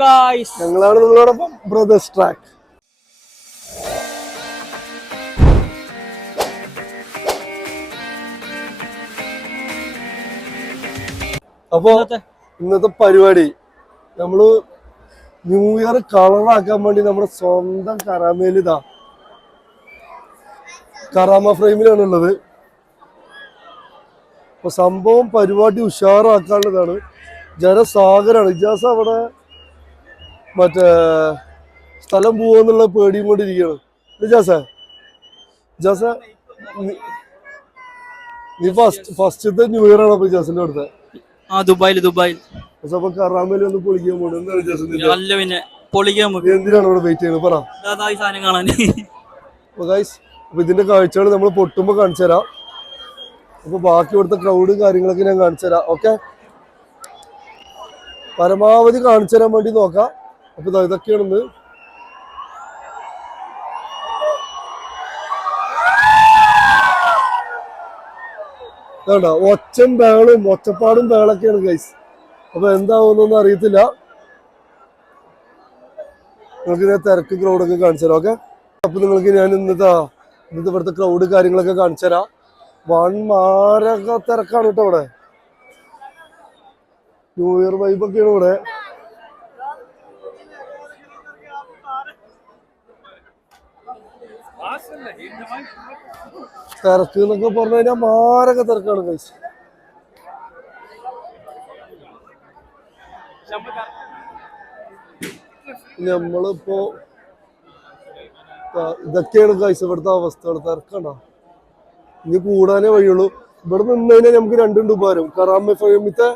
Guys, ഞങ്ങളാണ് നിങ്ങളോടൊപ്പം brothers track. അപ്പൊ ഇന്നത്തെ പരിപാടി നമ്മള് ന്യൂ ഇയർ കളറാക്കാൻ വേണ്ടി നമ്മുടെ സ്വന്തം കറാമയിൽ ഇതാ കറാമ ഫ്രെയിമിലാണ് ഉള്ളത്. അപ്പൊ സംഭവം പരിപാടി ഉഷാറാക്കാനുള്ളതാണ്. ജനസാഗരാണ്. ഇജാസ് അവിടെ മറ്റേ സ്ഥലം പോവാന്നുള്ള പേടിയും കൊണ്ടിരിക്കുകയാണ്. ഇജാസ നീ ഫസ്റ്റത്തെ ന്യൂ ഇയർ ആണ് അപ്പൊ ഇജാസിന്റെ അടുത്ത്? ദുബായിൽ അപ്പൊ കറാമയിൽ ഒന്ന് പൊളിക്കാൻ പോകണം. എന്തിനാണ് ഇവിടെ വെയിറ്റ് ചെയ്യുന്നത് പറ. അപ്പൊ ഇതിന്റെ കാഴ്ചകൾ നമ്മൾ പൊട്ടുമ്പോ കാണിച്ചു തരാം. അപ്പൊ ബാക്കി ഇവിടുത്തെ ക്രൗഡ് കാര്യങ്ങളൊക്കെ ഞാൻ കാണിച്ചു തരാം. ഓക്കെ, പരമാവധി കാണിച്ചു തരാൻ വേണ്ടി നോക്കാം. അപ്പൊ ഇതൊക്കെയാണെന്ന് വേണ്ട ഒച്ചയും ബഹളും ഒച്ചപ്പാടും ബഹളൊക്കെയാണ് ഗൈസ്. അപ്പൊ എന്താവുന്നൊന്നും അറിയത്തില്ല. നിങ്ങൾക്ക് ഞാൻ തിരക്ക് ക്രൗഡൊക്കെ കാണിച്ചു തരാം. ഓക്കെ, അപ്പൊ നിങ്ങൾക്ക് ഞാൻ ഇന്നത്തെ ഇവിടുത്തെ ക്രൗഡ് കാര്യങ്ങളൊക്കെ കാണിച്ചു തരാം. മാരക തിരക്കാണ് കേട്ടോ ഇവിടെ. ന്യൂ ഇയർ വൈബൊക്കെയാണ് ഇവിടെ. തിരക്ക് എന്നൊക്കെ പറഞ്ഞു കഴിഞ്ഞാൽ മാരക തിരക്കാണ് ഗൈസ്. നമ്മളിപ്പോ ഇതൊക്കെയാണ് ഗൈസ് ഇവിടുത്തെ അവസ്ഥകൾ. തിരക്കണ്ടോ? ഇനി കൂടാനേ വഴിയുള്ളൂ. ഇവിടെ നിന്ന് കഴിഞ്ഞാൽ നമുക്ക് രണ്ടുണ്ട് ഉപകാരം. കറാമ ഫ്രെയിമിത്തെ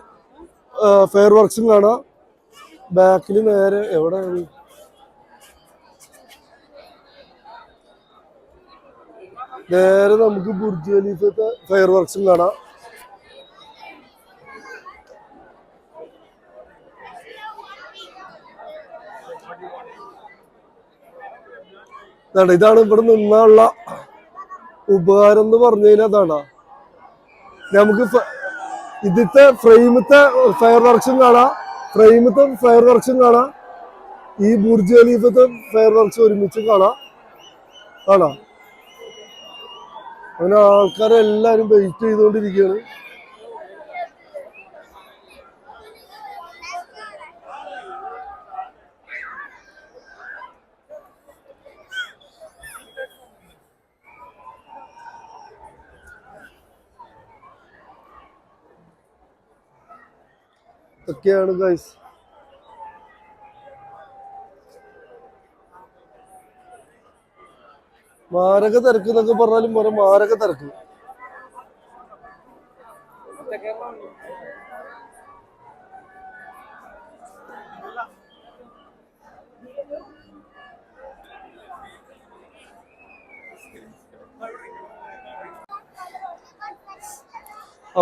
ഫെയർ വർക്ക്സും കാണാം. ബാക്കിൽ നേരെ എവിടെയാണ് നേരെ നമുക്ക് ബുർജ് ഖലീഫത്തെ ഫെയർ വർക്ക്സും കാണാം. ഇതാണ് ഇവിടെ നിന്നുള്ള ഉപകാരം എന്ന് പറഞ്ഞു കഴിഞ്ഞാൽ. അതാണ് നമുക്ക് ഇതിത്തെ ഫ്രെയിമത്തെ ഫെയർ വർക്ക്സും കാണാം, ഫ്രെയിമത്തെ ഫെയർ വർക്ക്സും കാണാം, ഈ ബുർജ് ഖലീഫത്തെ ഫെയർ വർക്ക്സ് ഒരുമിച്ച് കാണാം. അങ്ങനെ ആൾക്കാരെല്ലാരും വെയിറ്റ് ചെയ്തുകൊണ്ടിരിക്കുകയാണ്. ഒക്കെയാണ് ഗൈസ്. മാരക തിരക്ക് എന്നൊക്കെ പറഞ്ഞാലും പോലെ മാരക തിരക്ക്.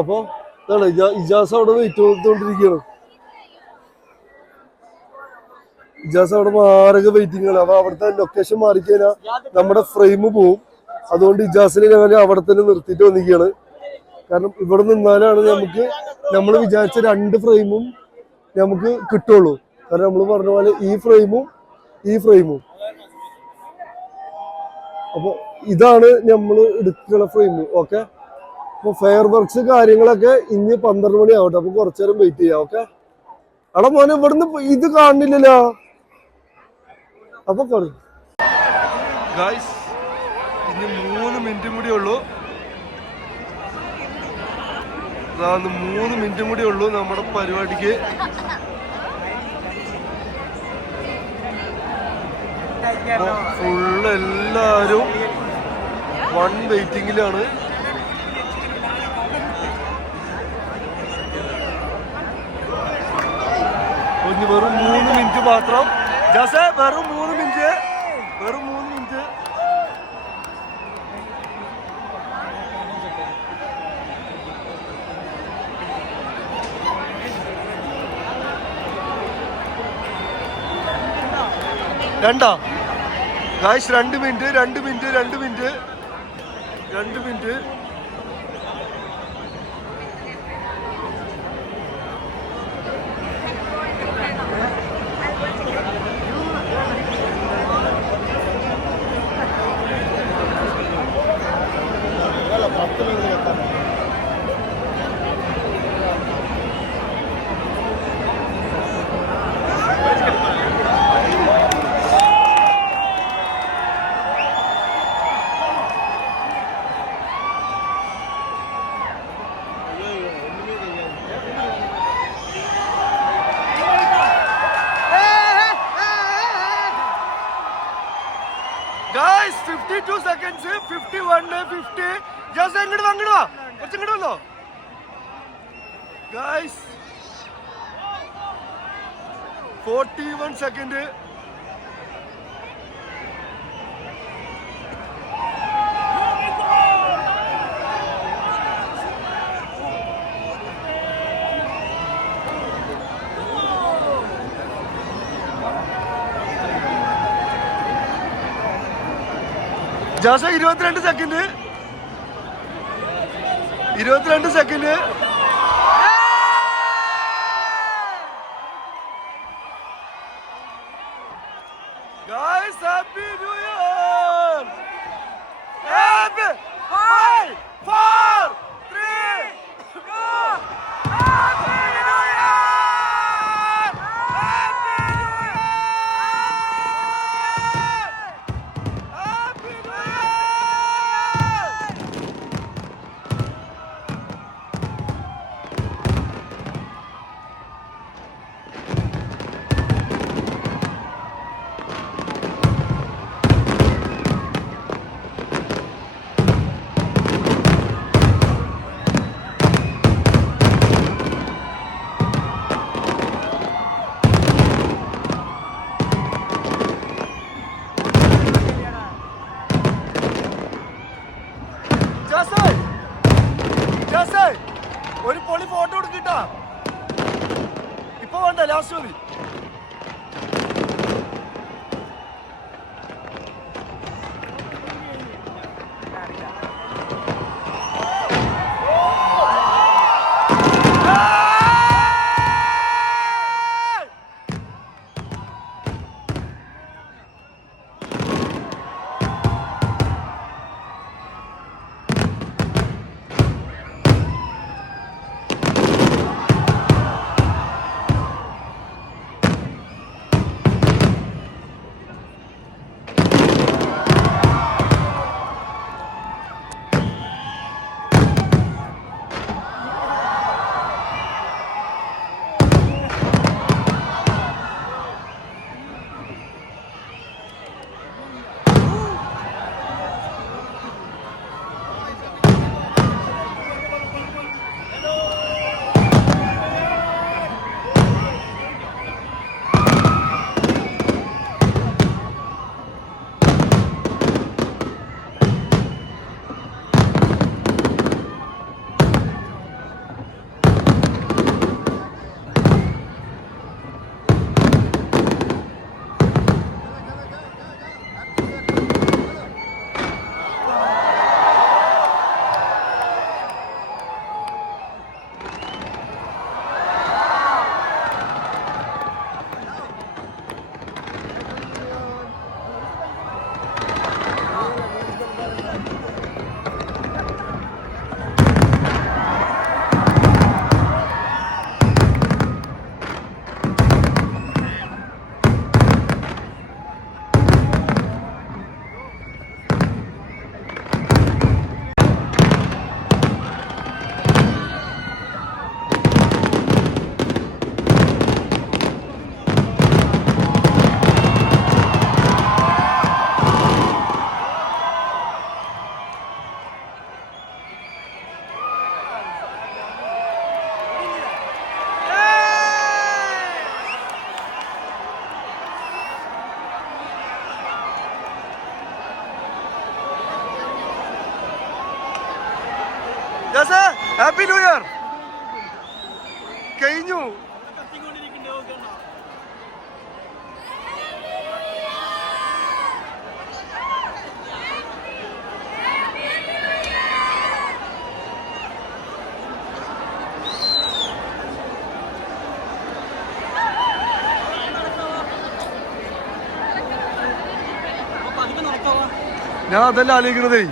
അപ്പൊ ഇജാസ് അവിടെ വെയിറ്റ് ചെയ്തുകൊണ്ടിരിക്കുകയാണ്. ഇജാസ് അവിടെ മാരക വെയിറ്റിംഗ് ആണ്. അപ്പൊ അവിടുത്തെ ലൊക്കേഷൻ മാറിക്കഴിഞ്ഞാൽ നമ്മുടെ ഫ്രെയിം പോവും. അതുകൊണ്ട് ഇജാസിനെ ഞങ്ങൾ അവിടെ തന്നെ നിർത്തിയിട്ട് വന്നിരിക്കുകയാണ്. കാരണം ഇവിടെ നിന്നാലാണ് നമ്മൾ വിചാരിച്ച 2 ഫ്രെയിമും നമുക്ക് കിട്ടുള്ളൂ. കാരണം നമ്മൾ പറഞ്ഞ പോലെ ഈ ഫ്രെയിമും അപ്പൊ ഇതാണ് നമ്മൾ എടുക്കുന്ന ഫ്രെയിം. ഓക്കെ, അപ്പൊ ഫെയർ വർക്ക്സ് കാര്യങ്ങളൊക്കെ ഇനി 12 മണി ആവട്ടെ. അപ്പൊ കുറച്ചു നേരം വെയിറ്റ് ചെയ്യാം. ഓക്കെ, അവിടെ മോനെ ഇവിടുന്ന് ഇത് കാണുന്നില്ലല്ലോ. അപ്പൊ ഗായ്സ് ഇനി 3 മിനിറ്റും കൂടി ഉള്ളൂ. 3 മിനിറ്റും കൂടി ഉള്ളൂ നമ്മുടെ പരിപാടിക്ക്. ഫുള്ള് എല്ലാരും വെയിറ്റിംഗിലാണ്. ഇനി വെറും 3 മിനിറ്റ് മാത്രം. വെറും 3 മിനിറ്റ്. രണ്ടോ ഗായ്സ്? 2 മിനിറ്റ്. 52 seconds, 51, 50. Just അങ്ങോട്ട് വാ, കുറച്ച് ഇങ്ങോട്ട് വന്നോ guys. 41 second. Jasa 22 second. 22 second. Guys, happy New Year! Happy 5, 4, 3, 2. Happy New Year! Happy New Year! Happy New Year! ഒരു പൊളി ഫോട്ടോ എടുക്കിട്ടാ. ഇപ്പൊ വേണ്ട, ലാസ്റ്റ് മതി. Happy new year. കഴിഞ്ഞു. ഞാൻ അതല്ല ആലോചിക്കണതേ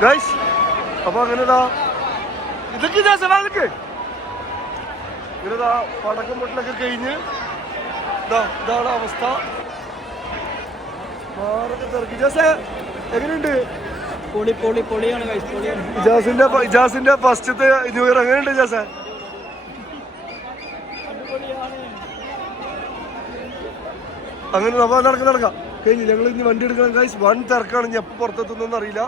ഗൈസ്. അപ്പൊ അങ്ങനെതാ ഇതൊക്കെ ഇങ്ങനെതാ പടക്കം പൊട്ടലൊക്കെ കഴിഞ്ഞ് ഇതാണ് അവസ്ഥ. മാറൊക്കെ തിരക്കി. എങ്ങനെയുണ്ട്? ഇജാസിന്റെ ഫസ്റ്റത്തെ ന്യൂ ഇയർ എങ്ങനെയുണ്ട് ഇജാസ? അങ്ങനെ നടക്കാം കഴിഞ്ഞു. ഞങ്ങൾ ഇനി വണ്ടി എടുക്കണം ഗൈസ്. വൺ തിരക്കാണ്. ഇനി എപ്പോൾ പുറത്തെത്തുന്നതെന്ന് അറിയില്ല.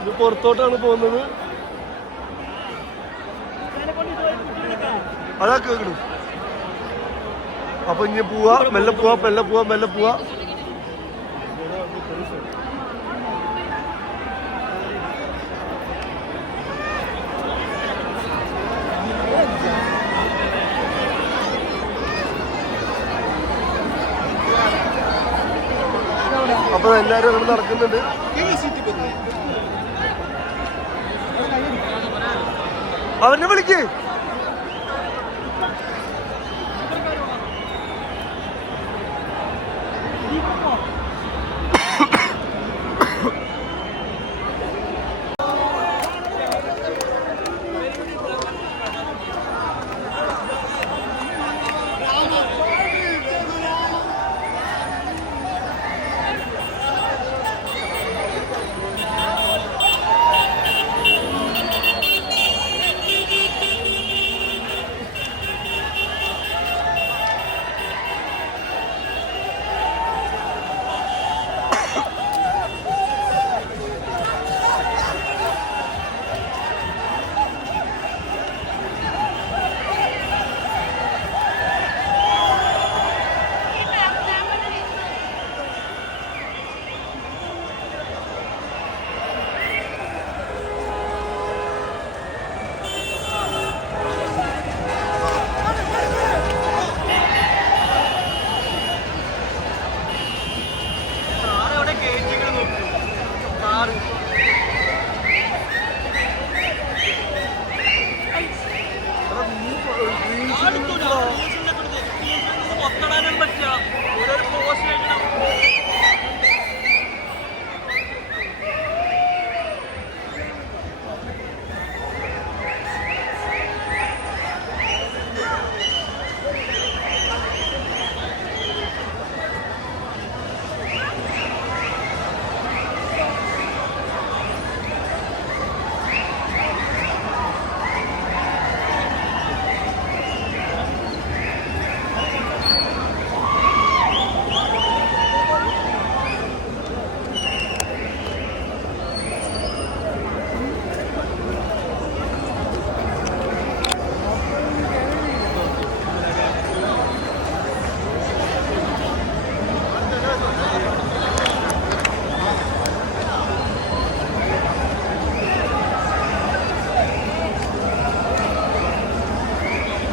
ഇത് പുറത്തോട്ടാണ് പോകുന്നത്. അതാ കേൾക്കണം. അപ്പൊ ഇനി പോവാ, മെല്ലെ പോവാ. അപ്പൊ എല്ലാരും അവിടെ നടക്കുന്നുണ്ട്. അവനെ വിളിക്കേ.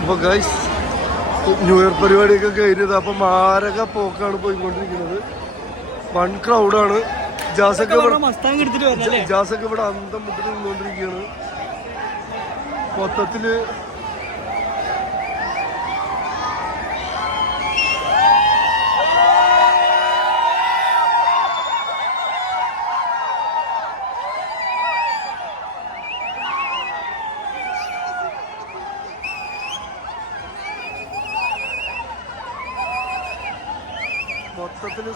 അപ്പൊ ഗൈസ് ന്യൂ ഇയർ പരിപാടിയൊക്കെ കഴിഞ്ഞത്. അപ്പൊ മാരക പോക്കാണ് പോയിക്കൊണ്ടിരിക്കുന്നത്. വൺ ക്രൗഡാണ്. ജാസൊക്കെ ഇവിടെ അന്തം മുട്ടിട്ട് നിന്നുകൊണ്ടിരിക്കുകയാണ്. മൊത്തത്തില്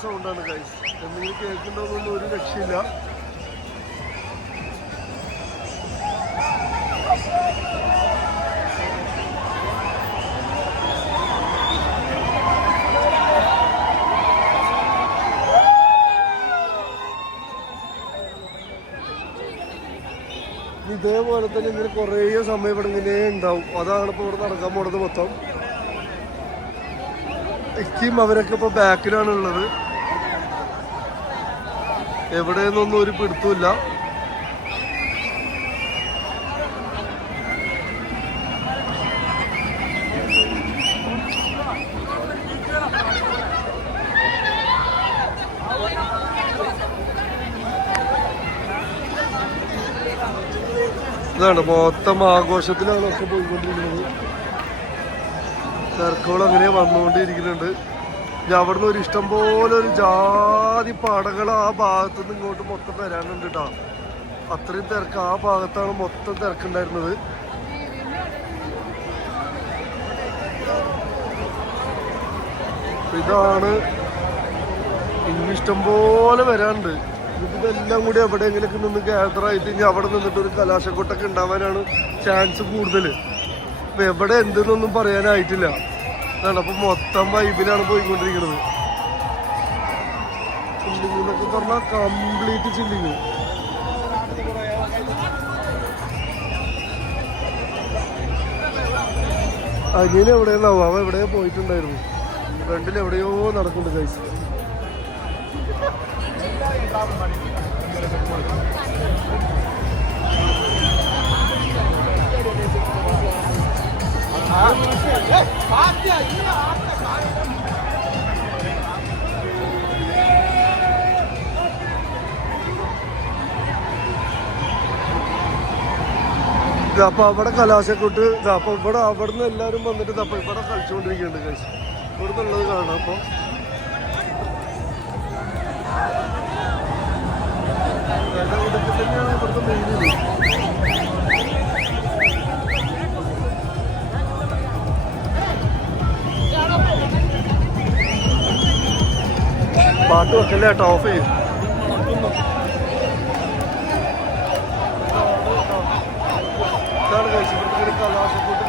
സൗണ്ടാണ് ഗൈസ്. എന്തെങ്കിലും കേൾക്കണ്ടോന്നൊന്നും ഒരു രക്ഷയില്ല. ഇതേപോലെ തന്നെ ഇങ്ങനെ കുറേ സമയം ഇവിടെ ഇങ്ങനെ ഉണ്ടാവും. അതാണ് ഇപ്പോൾ ഇവിടെ നടക്കാൻ പോണത് മൊത്തം. ഇക്കും അവരൊക്കെ ഇപ്പോൾ ബാക്കിലാണ് ഉള്ളത്. എവിടെയെന്നൊന്നും ഒരു പിടുത്തമില്ല. ഇതാണ് മൊത്തം ആഘോഷത്തിലാണ് ഒക്കെ പോയിക്കൊണ്ടിരിക്കുന്നത്. തിരക്കുകൾ അങ്ങനെ വന്നുകൊണ്ടിരിക്കുന്നുണ്ട്. അവിടെ നിന്ന് ഒരു ഇഷ്ടം പോലെ ഒരു ജാതി പാടകൾ ആ ഭാഗത്തു നിന്ന് ഇങ്ങോട്ട് മൊത്തം വരാനുണ്ട് കേട്ടോ. അത്രയും തിരക്ക് ആ ഭാഗത്താണ് മൊത്തം തിരക്കുണ്ടായിരുന്നത്. ഇതാണ് ഇനി ഇഷ്ടം പോലെ വരാനുണ്ട്. ഇതെല്ലാം കൂടി എവിടെയെങ്കിലൊക്കെ നിന്ന് ഗ്യാദർ ആയിട്ട് ഇനി അവിടെ നിന്നിട്ട് ഒരു കലാശക്കൊട്ടൊക്കെ ഉണ്ടാവാനാണ് ചാൻസ് കൂടുതൽ. എവിടെ എന്തെന്നൊന്നും പറയാനായിട്ടില്ല. അതാണ് അപ്പൊ മൊത്തം വൈബിലാണ് പോയിക്കൊണ്ടിരിക്കുന്നത്. ചില്ലിങ് എന്നൊക്കെ പറഞ്ഞാൽ കംപ്ലീറ്റ് ചില്ലിങ്. അനിയൻ എവിടെയെന്നാവും, അവൻ എവിടെയോ പോയിട്ടുണ്ടായിരുന്നു. ഫ്രണ്ടിൽ എവിടെയോ നടക്കുന്നുണ്ട് ഗൈസ്. അപ്പൊ അവിടെ കലാശക്കൊട്ട് അപ്പൊ ഇവിടെ അവിടുന്ന് എല്ലാരും വന്നിട്ട് അപ്പൊ ഇവിടെ കളിച്ചുകൊണ്ടിരിക്കുന്നുണ്ട് ഗൈസ്. ഇവിടെ നിന്നുള്ളത് കാണാം. അപ്പൊ ഇതൊക്കെ തന്നെയാണ് ഇവിടുത്തെ മെയിൻ. പാട്ട് വെക്കല്ലേ കേട്ടോ, ഓഫ് ചെയ്യും. ഇതാണ് കഴിച്ചു ഇവിടുത്തെ കലാശക്കൂട്ട്.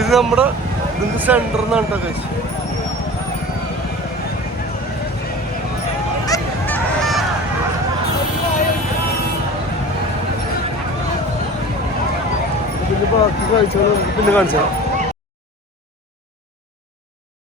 ഇത് നമ്മുടെ ഇതിന്റെ സെന്ററിന്നാണ് കേട്ടോ കഴിച്ചു. ഇതിന്റെ ബാക്കി കാഴ്ചകൾ നമുക്ക് പിന്നെ കാണിച്ചു തരാം.